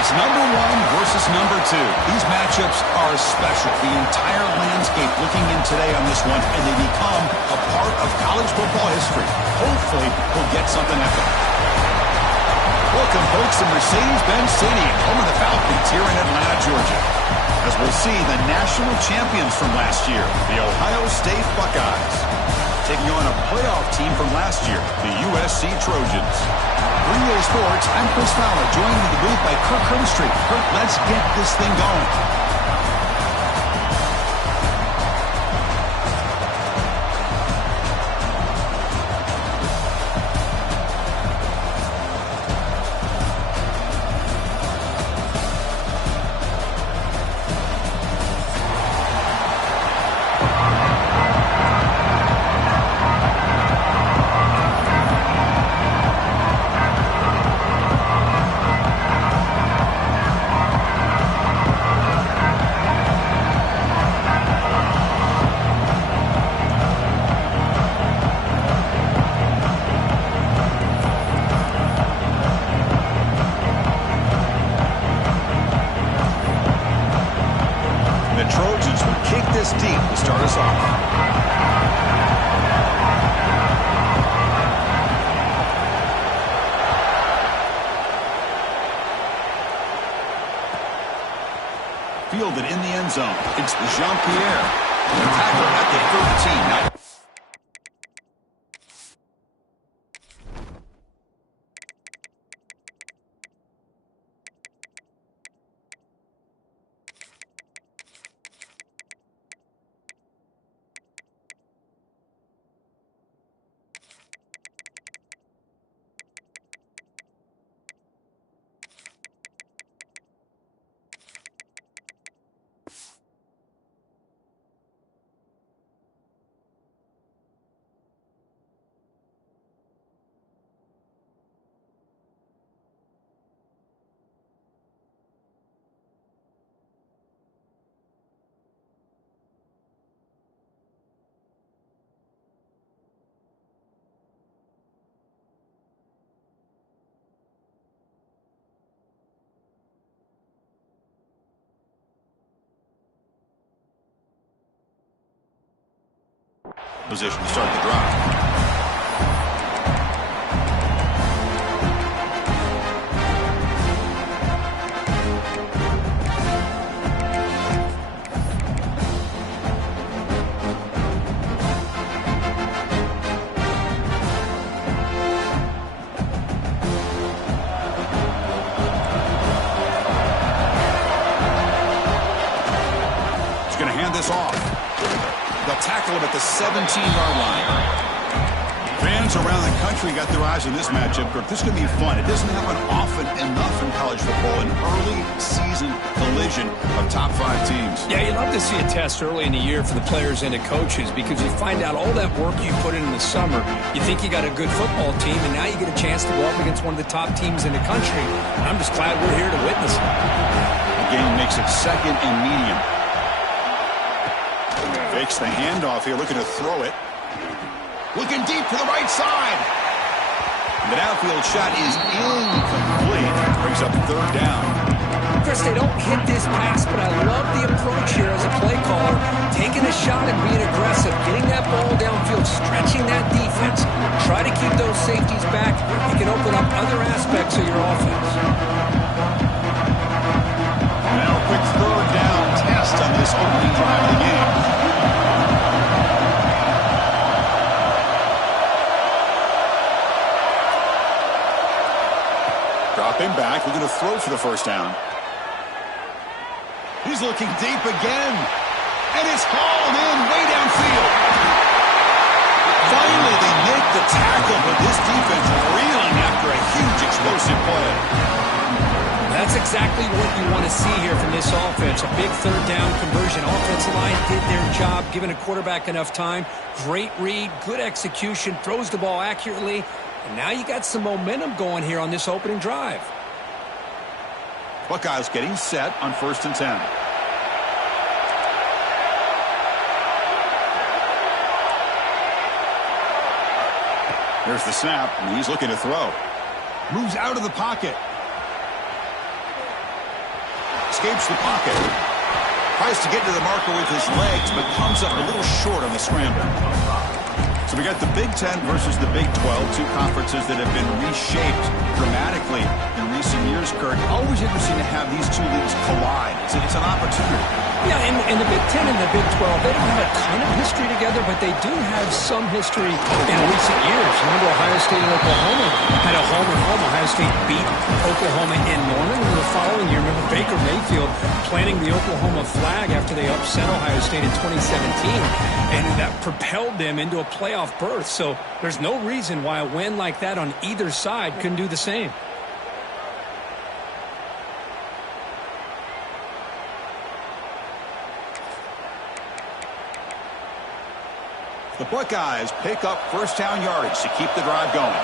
It's number one versus number two. These matchups are special. The entire landscape looking in today on this one, and they become a part of college football history. Hopefully, we'll get something epic. Welcome, folks, to Mercedes-Benz Stadium, home of the Falcons here in Atlanta, Georgia. As we'll see the national champions from last year, the Ohio State Buckeyes, taking on a playoff team from last year, the USC Trojans. For EA Sports, I'm Chris Fowler, joined in the booth by Kirk Herbstreit. Kirk, let's get this thing going. Fielded in the end zone. It's Jean-Pierre. The tackle at the 13. Now position to start the drive. He's going to hand this off. They'll tackle him at the 17-yard line. Fans around the country got their eyes on this matchup. This is going to be fun. It doesn't happen often enough in college football, an early season collision of top 5 teams. Yeah, you love to see a test early in the year for the players and the coaches because you find out all that work you put in the summer. You think you got a good football team, and now you get a chance to go up against one of the top teams in the country. And I'm just glad we're here to witness it. The game makes it second and medium. Fakes the handoff here, looking to throw it. Looking deep to the right side. The downfield shot is incomplete. Brings up 3rd down. Chris, they don't hit this pass, but I love the approach here as a play caller. Taking a shot and being aggressive, getting that ball downfield, stretching that defense. Try to keep those safeties back. You can open up other aspects of your offense. Now a quick 3rd down test on this opening drive of the game. Dropping back, looking to throw for the 1st down. He's looking deep again. And it's hauled in way downfield. Finally, they make the tackle, but this defense reeling after a huge explosive play. That's exactly what you want to see here from this offense. A big 3rd down conversion. Offensive line did their job, giving a quarterback enough time. Great read, good execution, throws the ball accurately. And now you got some momentum going here on this opening drive. Buckeyes getting set on 1st and 10. There's the snap, and he's looking to throw. Moves out of the pocket. escapes the pocket. Tries to get to the marker with his legs, but comes up a little short on the scramble. So we got the Big Ten versus the Big 12, two conferences that have been reshaped dramatically in recent years, Kurt. Always interesting to have these two leagues collide. It's an opportunity. Yeah, in the Big 10 and the Big 12, they don't have a ton of history together, but they do have some history in recent years. Remember, Ohio State and Oklahoma had a home and home. Ohio State beat Oklahoma in Norman. And the following year, remember Baker Mayfield planting the Oklahoma flag after they upset Ohio State in 2017, and that propelled them into a playoff berth. So there's no reason why a win like that on either side couldn't do the same. The Buckeyes pick up first down yardage to keep the drive going.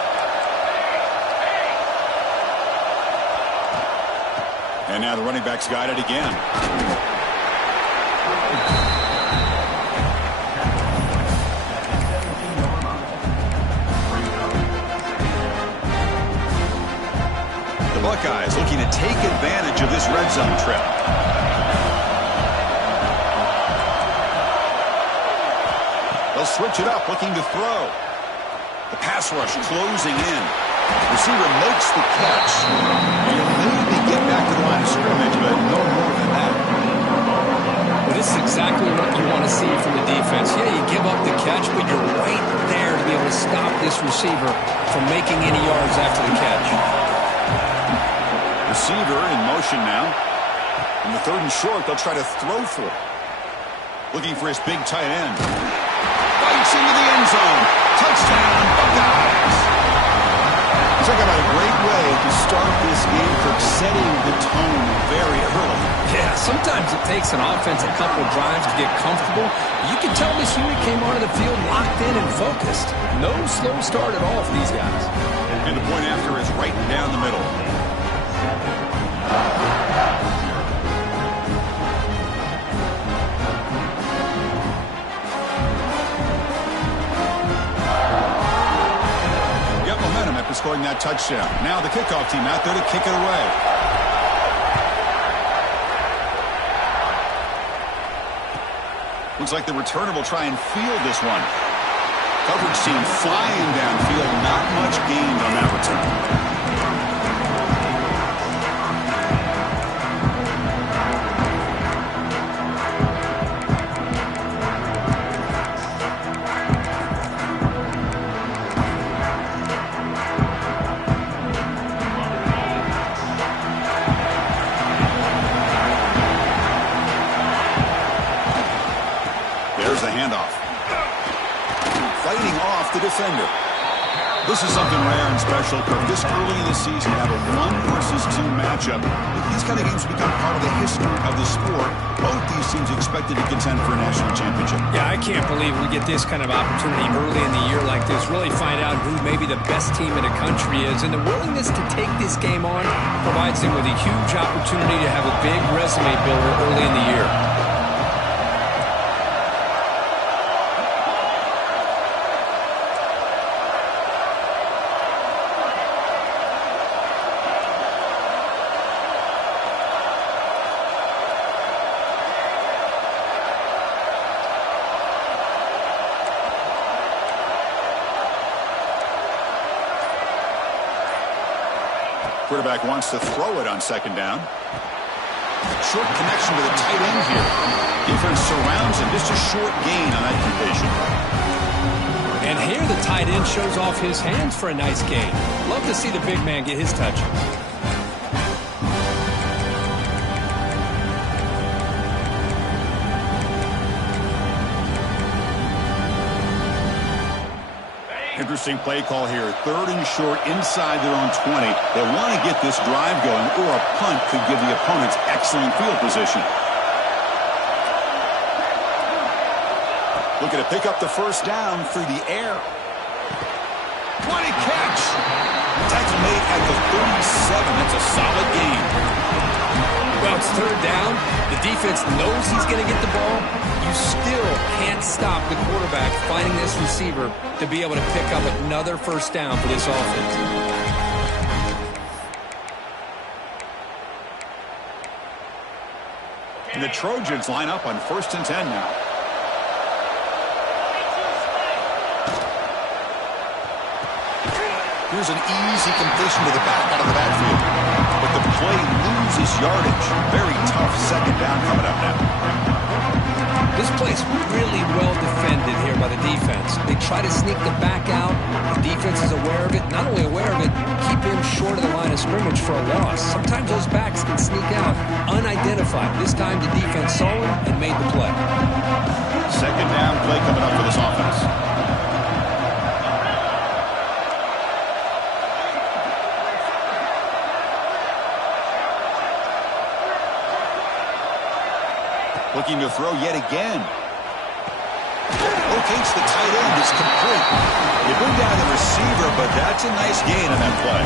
And now the running back's got it again. The Buckeyes looking to take advantage of this red zone trip. They'll switch it up, looking to throw. The pass rush closing in. Receiver makes the catch. He'll maybe get back to the line of scrimmage, but no more than that. Well, this is exactly what you want to see from the defense. Yeah, you give up the catch, but you're right there to be able to stop this receiver from making any yards after the catch. Receiver in motion now. In the third and short, they'll try to throw for it. Looking for his big tight end. Bites into the end zone. Touchdown, Buckeyes. Talk about a great way to start this game for setting the tone very early. Yeah, sometimes it takes an offense a couple drives to get comfortable. You can tell this unit came onto the field locked in and focused. No slow start at all for these guys. And the point after is right down the middle. Scoring that touchdown. Now the kickoff team out there to kick it away. Looks like the returner will try and field this one. Coverage team flying downfield. Not much gained on that return. Defender. This is something rare and special. This early in the season, have a 1 versus 2 matchup. These kind of games become part of the history of the sport. Both these teams expected to contend for a national championship. Yeah, I can't believe we get this kind of opportunity early in the year like this. Really find out who maybe the best team in the country is. And the willingness to take this game on provides them with a huge opportunity to have a big resume builder early in the year. Quarterback wants to throw it on second down. Short connection to the tight end here. Defense surrounds him. Just a short gain on that completion. And here the tight end shows off his hands for a nice gain. Love to see the big man get his touches. Interesting play call here. Third and short inside their own 20. They want to get this drive going, or a punt could give the opponents excellent field position. Looking to pick up the first down through the air. What a catch! Tackle made at the 37. That's a solid gain. Well, it's third down. The defense knows he's going to get the ball. You still can't stop the quarterback finding this receiver to be able to pick up another first down for this offense. And the Trojans line up on 1st and 10 now. Here's an easy completion to the back out of the backfield. But the play loses yardage. Very tough second down coming up now. This play's really well defended here by the defense. They try to sneak the back out. The defense is aware of it. Not only aware of it, keep him short of the line of scrimmage for a loss. Sometimes those backs can sneak out unidentified. This time the defense saw him and made the play. Second down play coming up for this offense. Looking to throw yet again. Locates the tight end. It's complete. You bring down the receiver, but that's a nice gain on that play.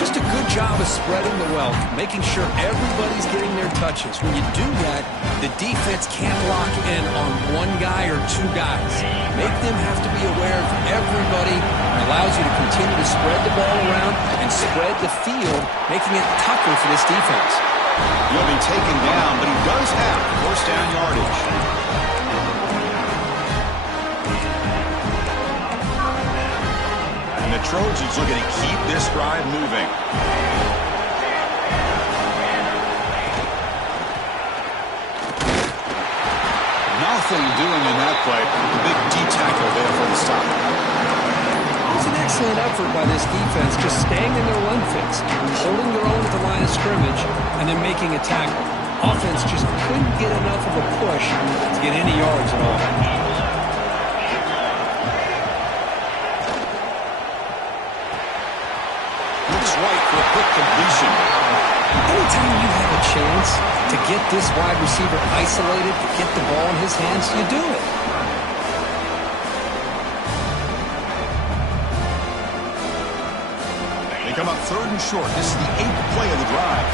Just a good job of spreading the wealth, making sure everybody's getting their touches. When you do that, the defense can't lock in on one guy or two guys. Make them have to be aware of everybody. It allows you to continue to spread the ball around and spread the field, making it tougher for this defense. He'll be taken down, but he does have first down yardage. And the Trojans looking to keep this drive moving. Nothing doing in that play. The big D-tackle there for the stop. It was an excellent effort by this defense, just staying in their run fits, holding their own at the line of scrimmage, and then making a tackle. Offense just couldn't get enough of a push to get any yards at all. Looks right for a quick completion. Anytime you have a chance to get this wide receiver isolated, to get the ball in his hands, you do it. Come up 3rd and short. This is the 8th play of the drive.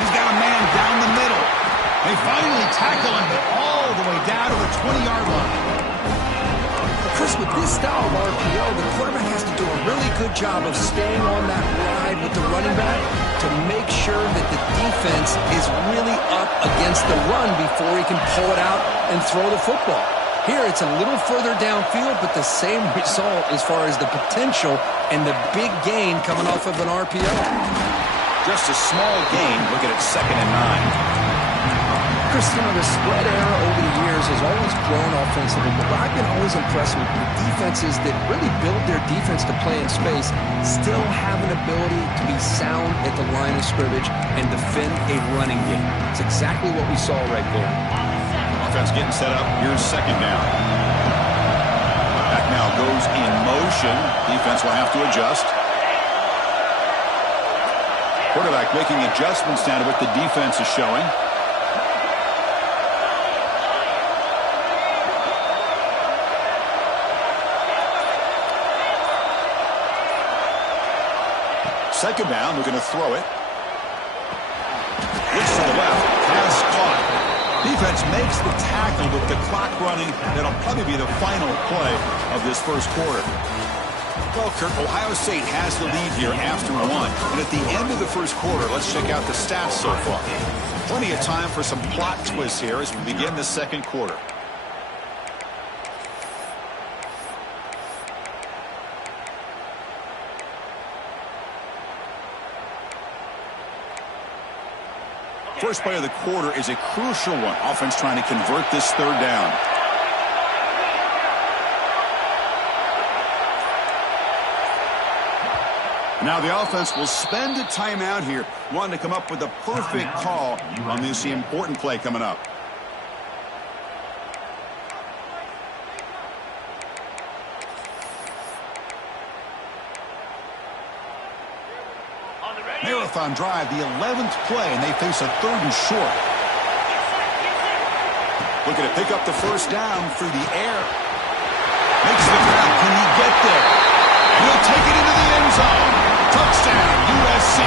He's got a man down the middle. They finally tackle him, but all the way down to the 20-yard line. Chris, with this style of RPO, the quarterback has to do a really good job of staying on that ride with the running back to make sure that the defense is really up against the run before he can pull it out and throw the football. Here, it's a little further downfield, but the same result as far as the potential and the big gain coming off of an RPO. Just a small gain. Look at it, 2nd and 9. Chris, you know, the spread era over the years has always grown offensively, but I've been always impressed with the defenses that really build their defense to play in space, still have an ability to be sound at the line of scrimmage and defend a running game. It's exactly what we saw right there. Offense getting set up. Here's 2nd down. Back now goes in motion. Defense will have to adjust. Quarterback making adjustments down to what the defense is showing. Second down, looking to throw it. Looks to the left. Pass caught. Defense makes the tackle with the clock running. That'll probably be the final play of this first quarter. Well, Kirk, Ohio State has the lead here after 1. And at the end of the first quarter, let's check out the stats so far. Plenty of time for some plot twists here as we begin the second quarter. First play of the quarter is a crucial one. Offense trying to convert this 3rd down. Now the offense will spend a timeout here, wanting to come up with a perfect call on this important play coming up. Marathon drive, the 11th play, and they face a 3rd and short. Looking to pick up the first down through the air. Makes the grab. Can he get there? He'll take it into the end zone. Touchdown, USC.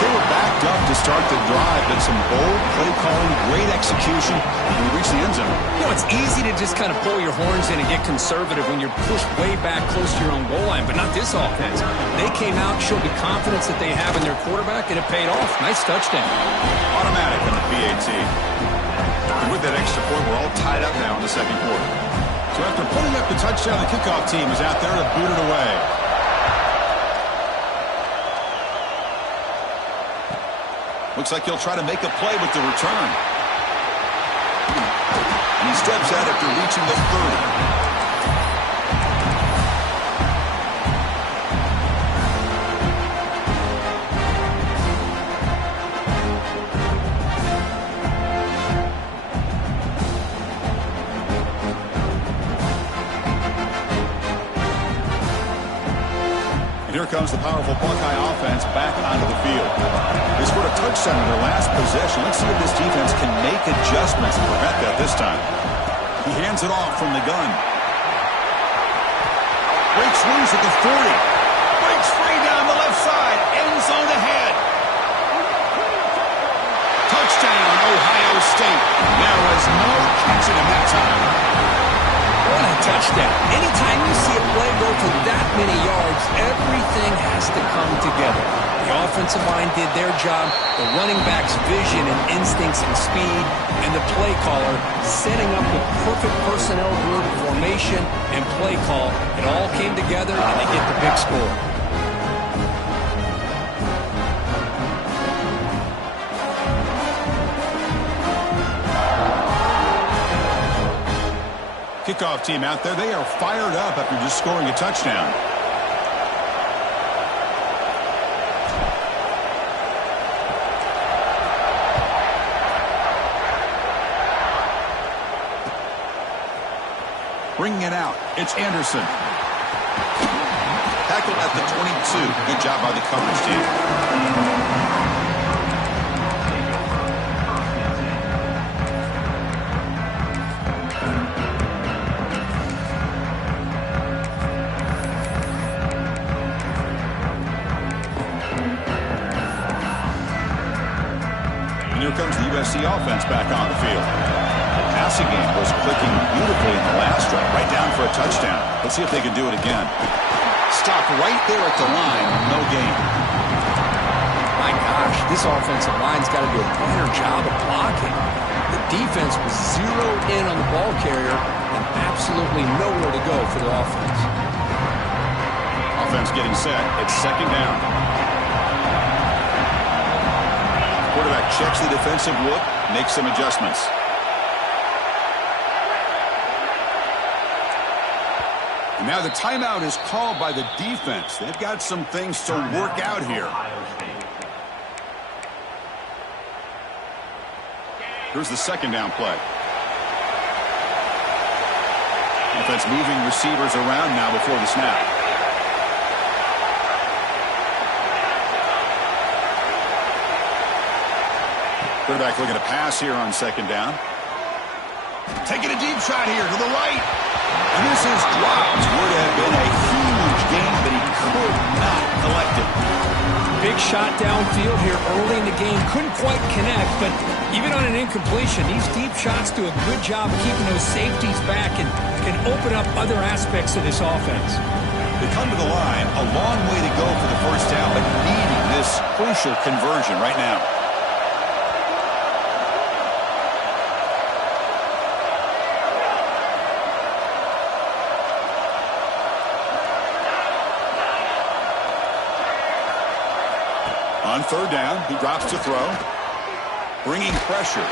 They were backed up to start the drive, but some bold play calling, great execution, and we reach the end zone. You know, it's easy to just kind of pull your horns in and get conservative when you're pushed way back close to your own goal line, but not this offense. They came out, showed the confidence that they have in their quarterback, and it paid off. Nice touchdown. Automatic on the PAT. And with that extra point, we're all tied up now in the second quarter. So after putting up the touchdown, the kickoff team is out there to boot it away. Looks like he'll try to make a play with the return. And he steps out after reaching the 30. And here comes the powerful Buckeye offense back onto the field. They scored a touchdown in their last possession. Let's see if this defense can make adjustments and prevent that this time. He hands it off from the gun. Breaks loose at the 40. Breaks free down the left side. End zone ahead. Touchdown, Ohio State. There was no catching him that time. What a touchdown. Anytime you see a play go for that many yards, everything has to come together. The offensive line did their job, the running back's vision and instincts and speed, and the play caller setting up the perfect personnel group, formation, and play call. It all came together, and they get the big score. Kickoff team out there, they are fired up after just scoring a touchdown. Bringing it out, it's Anderson. Tackled at the 22. Good job by the coverage team. Here comes the USC offense back on the field. The passing game was clicking beautifully in the last drive, right down for a touchdown. Let's see if they can do it again. Stop right there at the line, no gain. My gosh, this offensive line's got to do a better job of blocking. The defense was zeroed in on the ball carrier and absolutely nowhere to go for the offense. Offense getting set. It's second down. Quarterback checks the defensive look, makes some adjustments. And now the timeout is called by the defense. They've got some things to work out here. Here's the second down play. Offense moving receivers around now before the snap. Quarterback looking to pass here on second down. Taking a deep shot here to the right. And this is dropped. Would have been a huge gain, but he could not collect it. Big shot downfield here early in the game. Couldn't quite connect, but even on an incompletion, these deep shots do a good job of keeping those safeties back and can open up other aspects of this offense. They come to the line. A long way to go for the first down, but needing this crucial conversion right now. On third down, he drops to throw. Bringing pressure.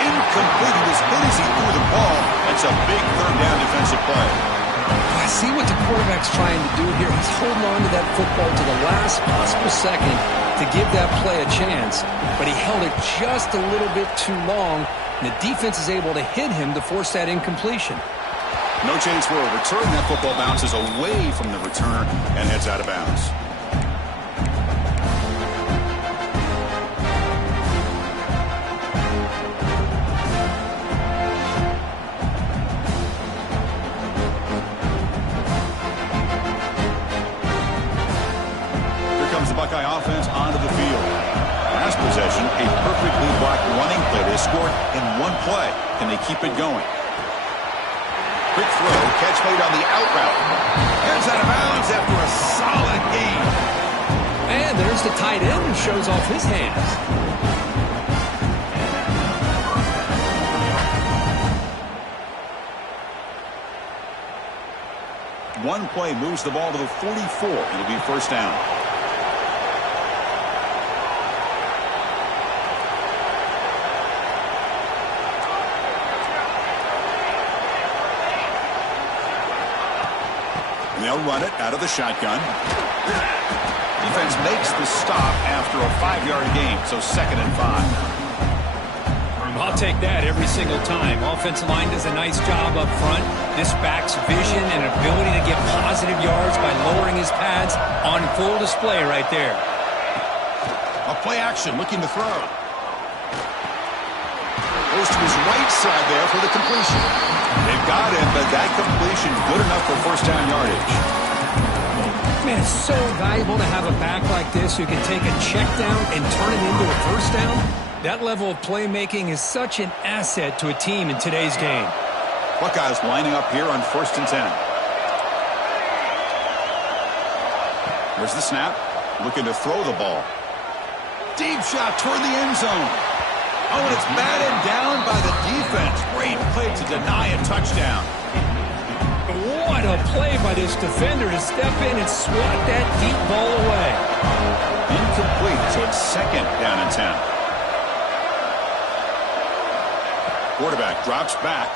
Incomplete. He was hit as he threw the ball. That's a big third down defensive play. I see what the quarterback's trying to do here. He's holding on to that football to the last possible second to give that play a chance. But he held it just a little bit too long, and the defense is able to hit him to force that incompletion. No chance for a return. That football bounces away from the returner and heads out of bounds. Buckeye offense onto the field. Last possession, a perfectly blocked running play. They scored in one play. Can they keep it going? Quick throw, catch made on the out route. Heads out of bounds after a solid gain. And there's the tight end who shows off his hands. One play moves the ball to the 44. It'll be first down. They'll run it out of the shotgun. Defense makes the stop after a 5-yard gain, so 2nd and 5. I'll take that every single time. Offensive line does a nice job up front. This back's vision and ability to get positive yards by lowering his pads on full display right there. A play action, looking to throw. Goes to his right side there for the completion. They've got him, but that completion good enough for first down yardage. Man, it's so valuable to have a back like this who can take a check down and turn it into a first down. That level of playmaking is such an asset to a team in today's game. Buckeyes lining up here on 1st and 10. There's the snap. Looking to throw the ball. Deep shot toward the end zone. Oh, and it's batted down by the defense. Great play to deny a touchdown. What a play by this defender to step in and swat that deep ball away. Incomplete, so it's 2nd down and 10. Quarterback drops back.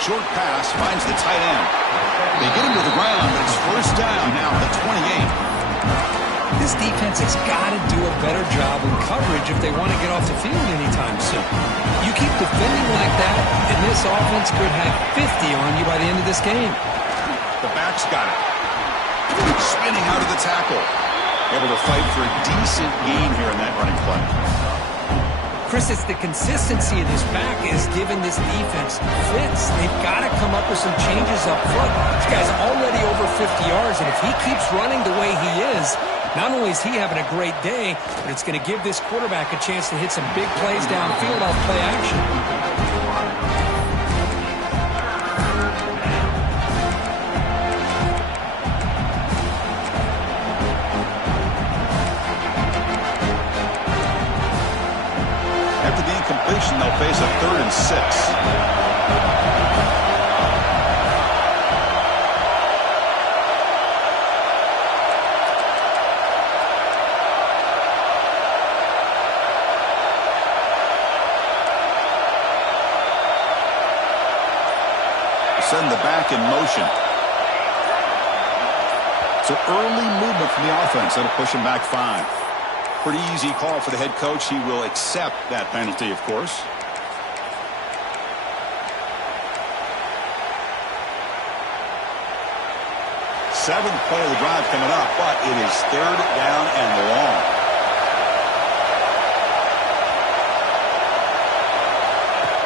Short pass finds the tight end. They get him to the ground, but it's first down now at the 28. This defense has got to do a better job in coverage if they want to get off the field anytime soon. You keep defending like that, and this offense could have 50 on you by the end of this game. The back's got it. Spinning out of the tackle. Able to fight for a decent gain here in that running play. Chris, it's the consistency of this back is giving this defense fits. They've got to come up with some changes up front. This guy's already over 50 yards, and if he keeps running the way he is, not only is he having a great day, but it's going to give this quarterback a chance to hit some big plays downfield off play action. They'll face a 3rd and 6. Send the back in motion. So early movement from the offense. That'll push him back 5. Pretty easy call for the head coach. He will accept that penalty, of course. Seventh play of the drive coming up, but it is 3rd down and long.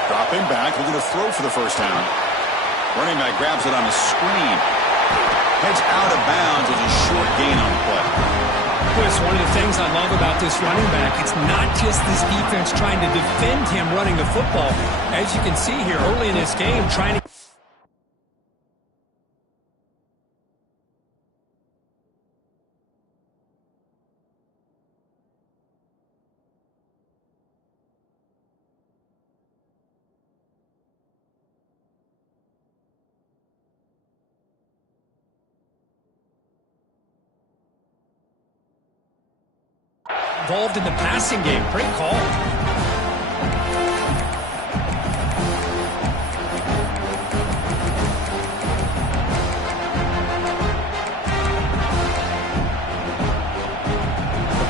Dropping back, looking to throw for the first down. Running back grabs it on a screen. Heads out of bounds with a short gain on the play. Chris, one of the things I love about this running back, it's not just this defense trying to defend him running the football. As you can see here early in this game, trying to... involved in the passing game. Great call. The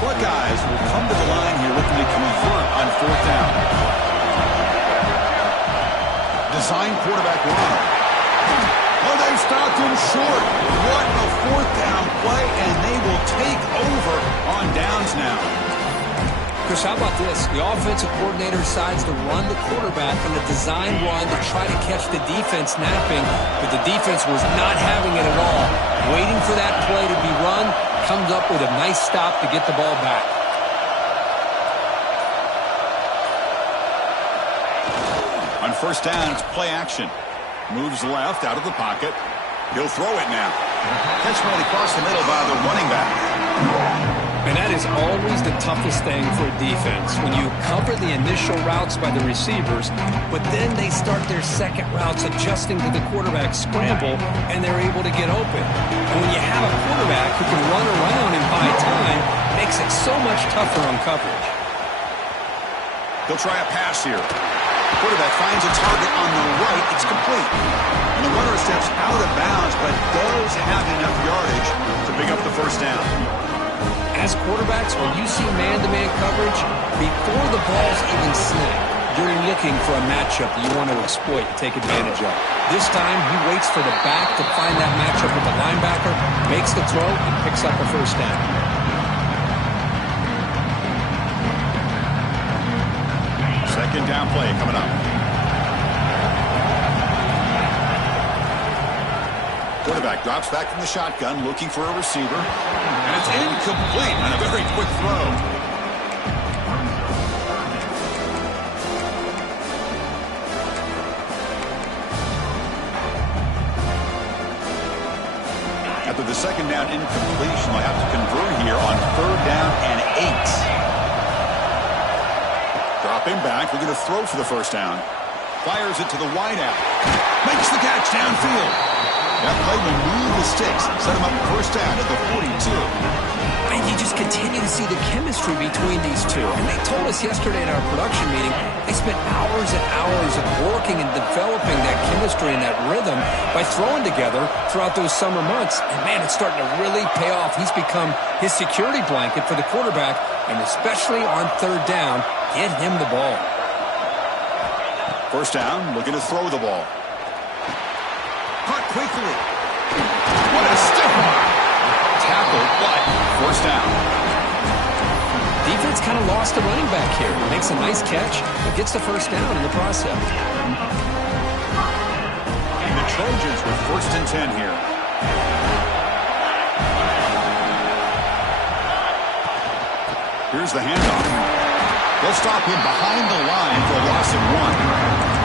Buckeyes will come to the line here looking to convert on 4th down. Design quarterback run. Oh, they've stopped him short. What a 4th down play, and they will take over on downs now. Chris, how about this? The offensive coordinator decides to run the quarterback on a design run to try to catch the defense napping, but the defense was not having it at all. Waiting for that play to be run, comes up with a nice stop to get the ball back. first down, it's play action. Moves left out of the pocket. He'll throw it now. Catch made across the middle by the running back. And that is always the toughest thing for a defense, when you cover the initial routes by the receivers, but then they start their second routes adjusting to the quarterback scramble, and they're able to get open. And when you have a quarterback who can run around and buy time, it makes it so much tougher on coverage. He'll try a pass here. Quarterback finds a target on the right. It's complete. And the runner steps out of bounds, but does have enough yardage to pick up the first down. As quarterbacks, when you see man-to-man coverage, before the ball's even snapped, you're looking for a matchup that you want to exploit and take advantage of. This time, he waits for the back to find that matchup with the linebacker, makes the throw, and picks up a first down. Second down play coming up. Quarterback drops back from the shotgun, looking for a receiver. And it's incomplete on a very quick throw. After the second down incompletion, they'll have to convert here on third down and 8. Dropping back, we're going to throw for the first down. Fires it to the wideout. Makes the catch downfield. That play will move the sticks, set him up first down at the 42. And you just continue to see the chemistry between these two. And they told us yesterday in our production meeting, they spent hours and hours of working and developing that chemistry and that rhythm by throwing together throughout those summer months. And, man, it's starting to really pay off. He's become his security blanket for the quarterback, and especially on third down, get him the ball. First down, looking to throw the ball. Caught quickly. What a stiff arm. Tackled, but first down. Defense kind of lost a running back here. Makes a nice catch, but gets the first down in the process. And the Trojans with first and 10 here. Here's the handoff. They'll stop him behind the line for a loss of 1.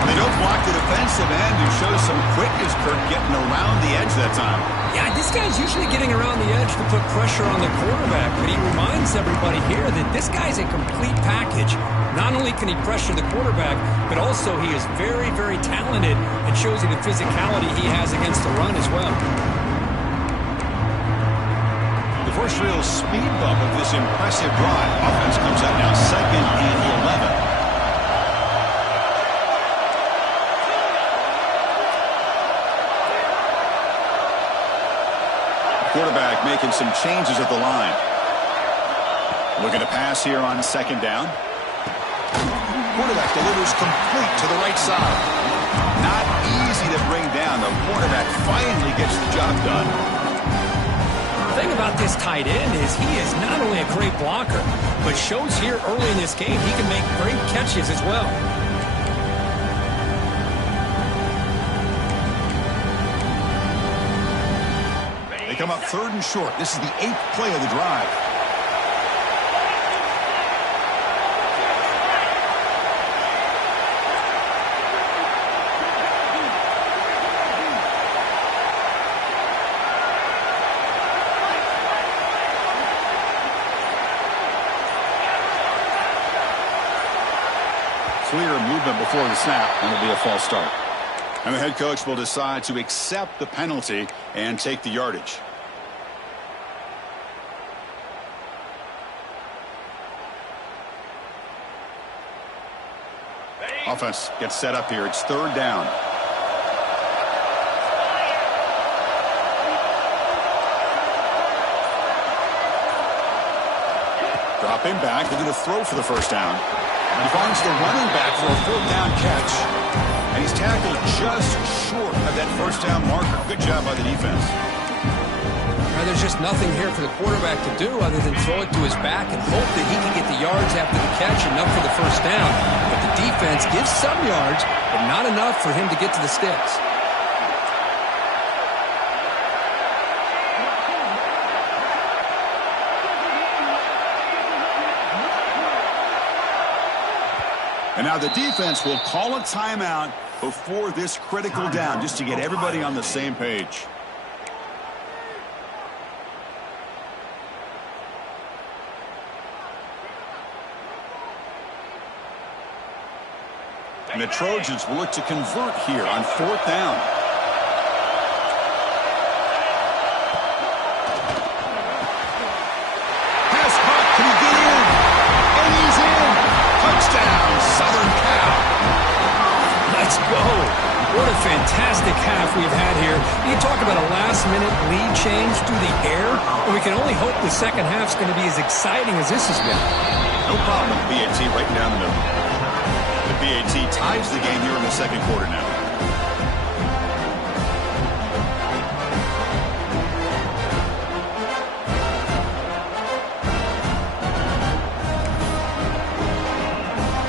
They don't block the defensive end and show some quickness, Kirk, getting around the edge that time. Yeah, this guy's usually getting around the edge to put pressure on the quarterback, but he reminds everybody here that this guy's a complete package. Not only can he pressure the quarterback, but also he is very, very talented and shows you the physicality he has against the run as well. The first real speed bump of this impressive drive. Offense comes up now second and 11. Quarterback making some changes at the line. Looking to pass here on second down. Quarterback delivers complete to the right side. Not easy to bring down. The quarterback finally gets the job done. The thing about this tight end is he is not only a great blocker, but shows here early in this game he can make great catches as well. Come up third and short. This is the 8th play of the drive. Clear movement before the snap, and it'll be a false start. And the head coach will decide to accept the penalty and take the yardage. Offense gets set up here. It's third down. Dropping back. They're going to throw for the first down. He finds the running back for a fourth down catch. And he's tackled just short of that first down marker. Good job by the defense. There's just nothing here for the quarterback to do other than throw it to his back and hope that he can get the yards after the catch, enough for the first down. But the defense gives some yards, but not enough for him to get to the sticks. And now the defense will call a timeout before this critical down, just to get everybody on the same page. And the Trojans will look to convert here on 4th down. Pass caught. Can he get in? And he's in. Touchdown, Southern Cal. Let's go. What a fantastic half we've had here. You talk about a last-minute lead change through the air, and we can only hope the second half's going to be as exciting as this has been. No problem with BAT right down the middle. The BAT ties the game here in the second quarter now.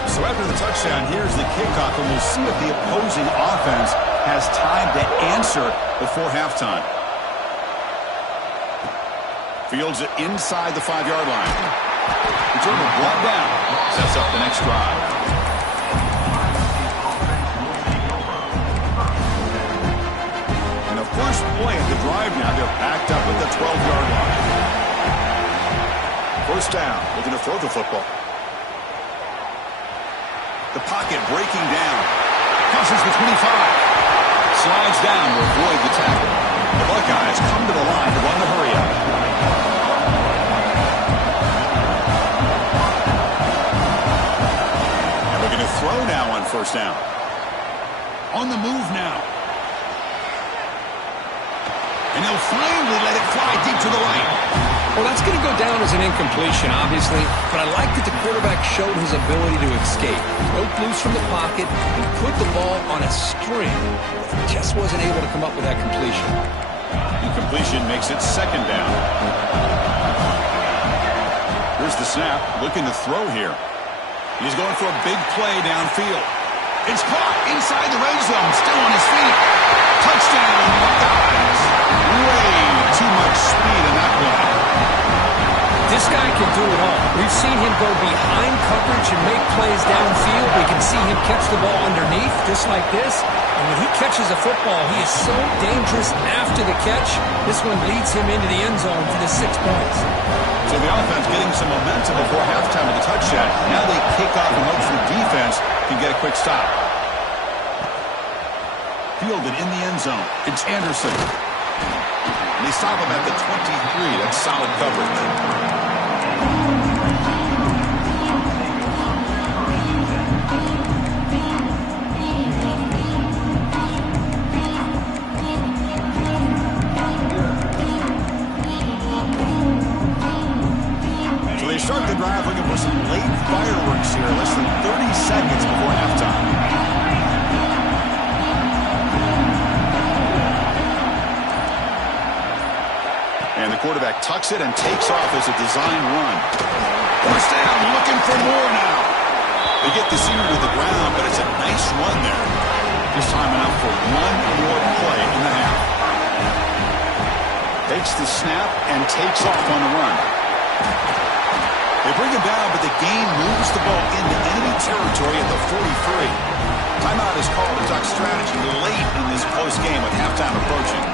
So after the touchdown, here's the kickoff, and we'll see if the opposing offense has time to answer before halftime. Fields it inside the 5-yard line. Returner brought down. Sets up the next drive. First play of the drive now, they're backed up at the 12-yard line. First down, looking to throw the football. The pocket breaking down. Crosses the 25. Slides down to avoid the tackle. The Buckeyes come to the line to run the hurry up. And looking to throw now on first down. On the move now. And they'll finally let it fly deep to the right. Well, that's going to go down as an incompletion, obviously, but I like that the quarterback showed his ability to escape. Broke loose from the pocket and put the ball on a string. Just wasn't able to come up with that completion. Incompletion makes it second down. Here's the snap, looking to throw here. He's going for a big play downfield. It's caught inside the red zone, still on his feet. Touchdown, Buckeyes. Way too much speed in that play. This guy can do it all. We've seen him go behind coverage and make plays downfield. We can see him catch the ball underneath, just like this. And when he catches a football, he is so dangerous after the catch. This one leads him into the end zone for the 6 points. So the offense getting some momentum before halftime with the touchdown. Now they kick off and hope for defense can get a quick stop. Fielded in the end zone. It's Anderson. And they stop him at the 23. That's solid coverage. So they start the drive looking for some late fireworks here. Less than 30 seconds before halftime. And the quarterback tucks it and takes off as a design run. First down, looking for more now. They get the center to the ground, but it's a nice run there. This time enough for one more play in the half. Takes the snap and takes off on the run. They bring him down, but the game moves the ball into enemy territory at the 43. Timeout is called to duck strategy late in this close game with halftime approaching.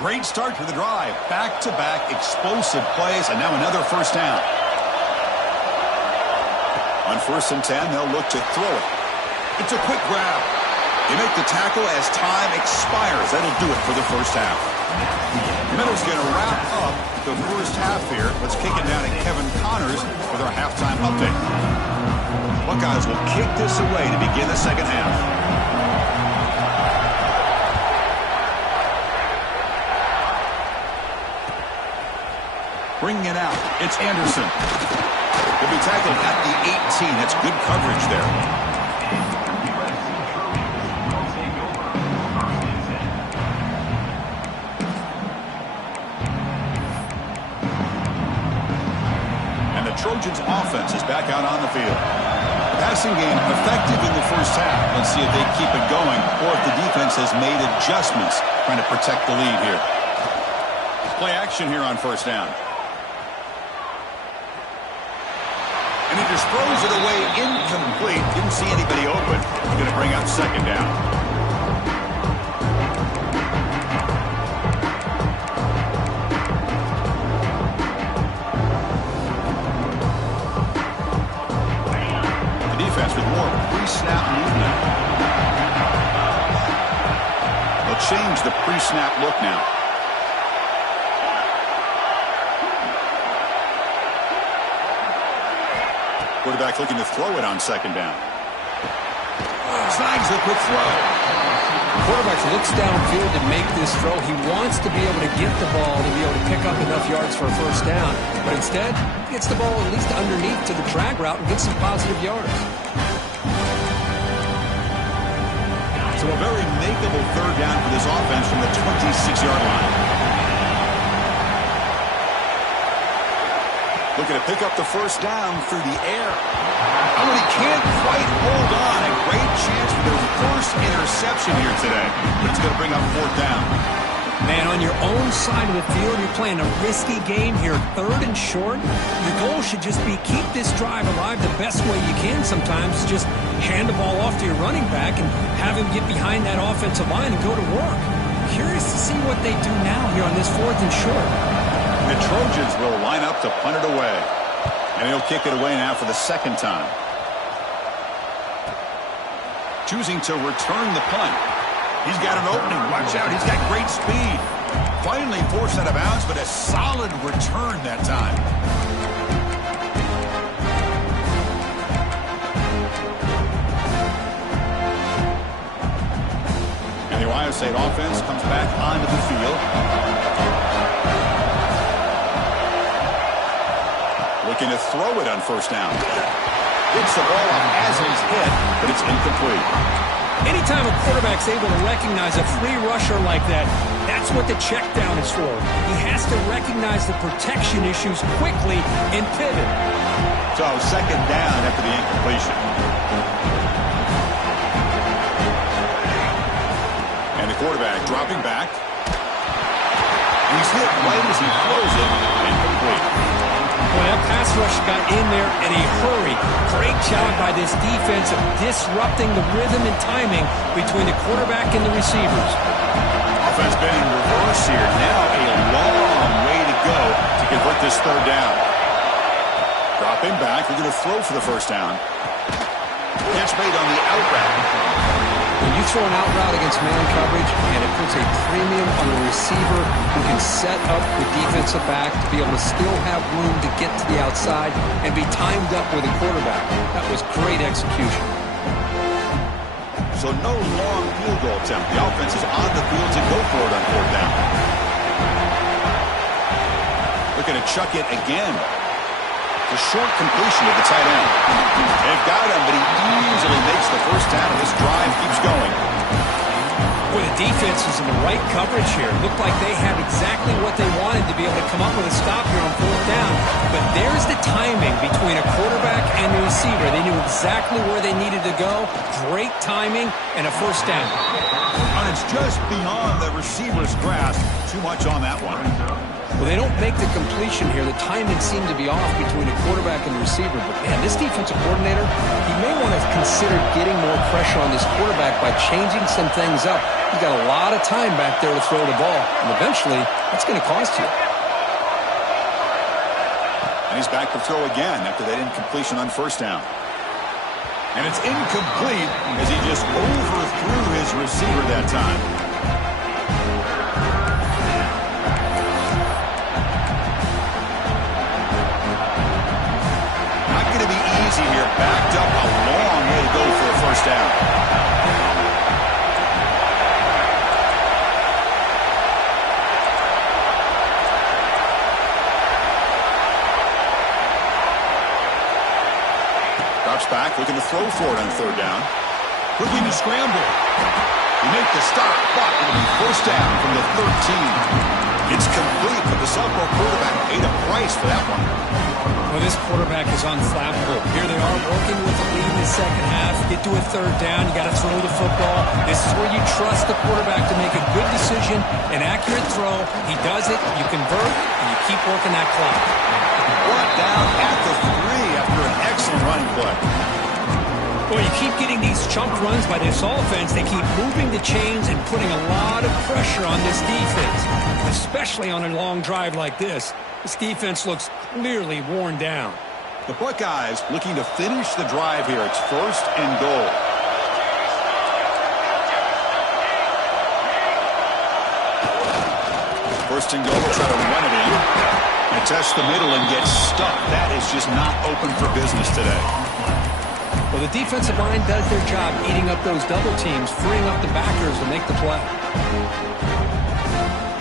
Great start to the drive. Back-to-back explosive plays, and now another first down. On 1st and 10, they'll look to throw it. It's a quick grab. They make the tackle as time expires. That'll do it for the first half. Middle's going to wrap up the first half here. Let's kick it down to Kevin Connors with our halftime update. Buckeyes will kick this away to begin the second half. Bringing it out, it's Anderson. He'll be tackled at the 18. That's good coverage there. And the Trojans offense is back out on the field. Passing game effective in the first half. Let's see if they keep it going or if the defense has made adjustments trying to protect the lead here. Play action here on first down. And he just throws it away incomplete. Didn't see anybody open. He's going to bring up second down. With more pre-snap movement. They'll change the pre-snap look now. Quarterback looking to throw it on second down. Snags the quick throw. Quarterback looks downfield to make this throw. He wants to be able to get the ball to be able to pick up enough yards for a first down. But instead, he gets the ball at least underneath to the drag route and gets some positive yards. So a very makeable third down for this offense from the 26-yard line. Looking to pick up the first down through the air. Oh, and he can't quite hold on. A great chance for their first interception here today. But it's going to bring up fourth down. Man, on your own side of the field, you're playing a risky game here. Third and short. Your goal should just be keep this drive alive the best way you can sometimes. Just hand the ball off to your running back and have him get behind that offensive line and go to work. Curious to see what they do now here on this fourth and short. The Trojans will line up to punt it away. And he'll kick it away now for the second time. Choosing to return the punt. He's got an opening. Watch out. He's got great speed. Finally forced out of bounds, but a solid return that time. And the Ohio State offense comes back onto the field. Looking to throw it on first down. Gets the ball off as he's hit, but it's incomplete. Anytime a quarterback's able to recognize a free rusher like that, that's what the check down is for. He has to recognize the protection issues quickly and pivot. So second down after the incompletion. And the quarterback dropping back. He's hit right as he throws it. Incomplete. Well, that pass rush got in there in a hurry. Great job by this defense of disrupting the rhythm and timing between the quarterback and the receivers. Offense been in reverse here. Now a long way to go to convert this third down. Dropping back. We're going to throw for the first down. Catch made on the out route. When you throw an out route against man coverage, and it puts a premium on the receiver who can set up the defensive back to be able to still have room to get to the outside and be timed up with a quarterback. That was great execution. So no long field goal attempt. The offense is on the field to go for it on fourth down. Looking to chuck it again. The short completion of the tight end. They've got him, but he easily makes the first down, and this drive keeps going. Boy, the defense is in the right coverage here. Looked like they had exactly what they wanted to be able to come up with a stop here on fourth down. But there's the timing between a quarterback and the receiver. They knew exactly where they needed to go. Great timing and a first down. And it's just beyond the receiver's grasp. Too much on that one. Well, they don't make the completion here. The timing seemed to be off between the quarterback and the receiver. But, man, this defensive coordinator, he may want to consider getting more pressure on this quarterback by changing some things up. He's got a lot of time back there to throw the ball. And eventually, that's going to cost you. And he's back to throw again after that incompletion on first down. And it's incomplete as he just overthrew his receiver that time. Here, backed up a long way to go for a first down. Drops back, looking to throw for it on third down. Looking to scramble. He makes the stop, but it'll be first down from the 13. It's complete, but the Southpaw quarterback paid a price for that one. Well, this quarterback is unflappable. Here they are working with the lead in the second half. Get to a third down. You got to throw the football. This is where you trust the quarterback to make a good decision, an accurate throw. He does it, you convert, and you keep working that clock. Brought down at the 3 after an excellent running play. Well, you keep getting these chunk runs by this offense. They keep moving the chains and putting a lot of pressure on this defense, especially on a long drive like this. This defense looks clearly worn down. The Buckeyes looking to finish the drive here. It's 1st and goal. First and goal, we'll try to run it in. They test the middle and get stuck. That is just not open for business today. Well, the defensive line does their job eating up those double teams, freeing up the backers to make the play.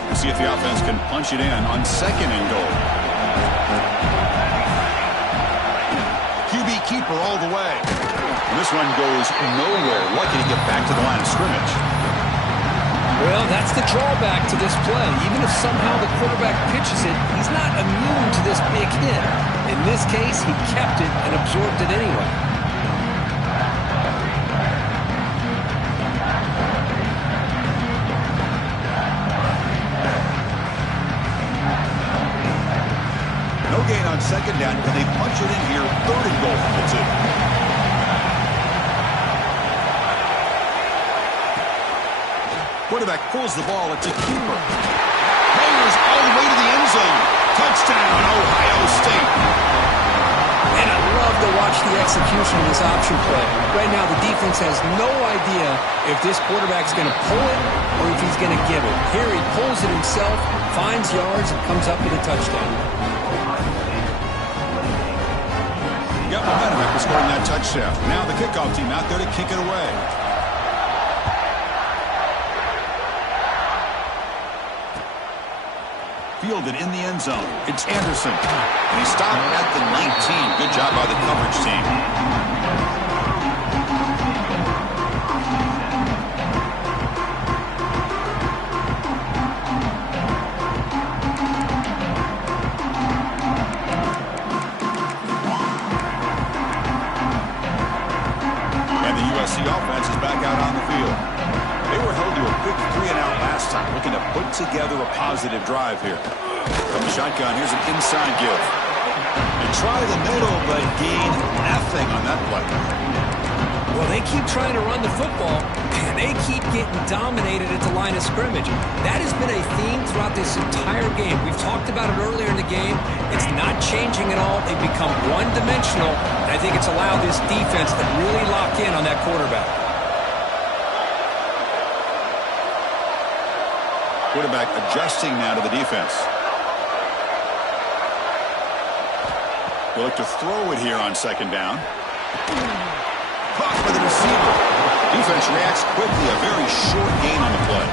We'll see if the offense can punch it in on 2nd and goal. QB keeper all the way. And this one goes nowhere. Lucky to get back to the line of scrimmage. Well, that's the drawback to this play. Even if somehow the quarterback pitches it, he's not immune to this big hit. In this case, he kept it and absorbed it anyway. No gain on 2nd down. Can they punch it in here? 3rd and goal from the 2. Quarterback pulls the ball. It's a keeper. Mayers all the way to the end zone. Touchdown, Ohio State. And I love to watch the execution of this option play. Right now, the defense has no idea if this quarterback's going to pull it or if he's going to give it. Here he pulls it himself, finds yards, and comes up with a touchdown. Got momentum after scoring that touchdown. Now the kickoff team out there to kick it away. Fielded in the end zone. It's Anderson. And he stopped at the 19. Good job by the coverage team. And the USC offense is back out on the field. They were held to a quick 3-and-out last time, looking to put together a positive drive here. From the shotgun, here's an inside give. They try the middle, but gain nothing on that play. Well, they keep trying to run the football, and they keep getting dominated at the line of scrimmage. That has been a theme throughout this entire game. We've talked about it earlier in the game. It's not changing at all. They've become one-dimensional, and I think it's allowed this defense to really lock in on that quarterback. Quarterback adjusting now to the defense. They'll look to throw it here on 2nd down. Caught by the receiver. Defense reacts quickly. A very short gain on the play.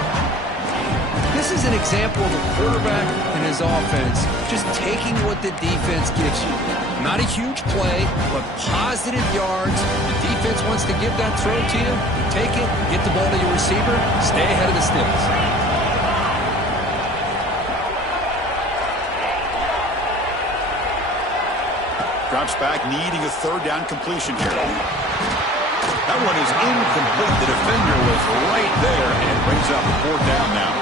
This is an example of a quarterback and his offense just taking what the defense gives you. Not a huge play, but positive yards. The defense wants to give that throw to you. Take it, get the ball to your receiver, stay ahead of the sticks. Drops back, needing a 3rd down completion here. That one is incomplete. The defender was right there, and it brings up 4th down now.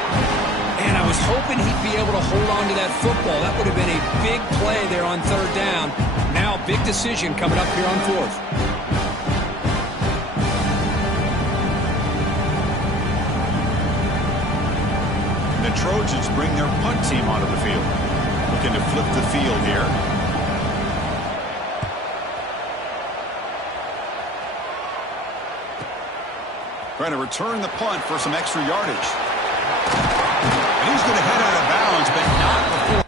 And I was hoping he'd be able to hold on to that football. That would have been a big play there on 3rd down. Now, big decision coming up here on 4th. The Trojans bring their punt team onto the field. Looking to flip the field here. Trying to return the punt for some extra yardage. And he's going to head out of bounds, but not before.